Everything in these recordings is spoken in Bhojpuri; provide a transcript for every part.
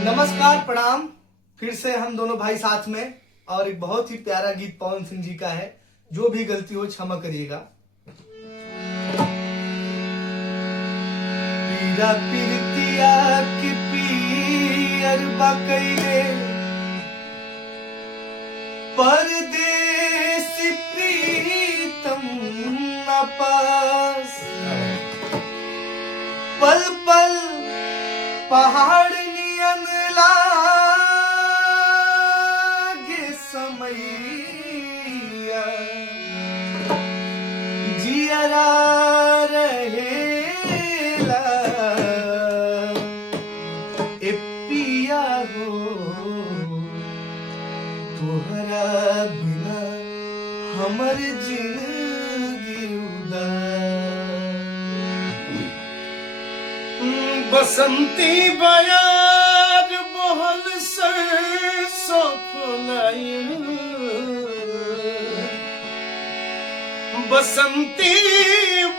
नमस्कार, प्रणाम। फिर से हम दोनों भाई साथ में, और एक बहुत ही प्यारा गीत पवन सिंह जी का है। जो भी गलती हो क्षमा करिएगा। पीरा पीरतिया की पीर बकैले परदेसी प्रीतम न पास, पल पल पहाड़ नियन लागे समैया, जियरा रहेला ए पिया हो, तोहरा बिना हमर जिंदगी उदास। बसंती बयार मोहन सरसों फुलाइल, बसंती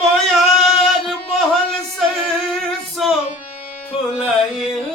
बयार मोहन सरसों फुलाइल।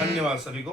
धन्यवाद सभी को।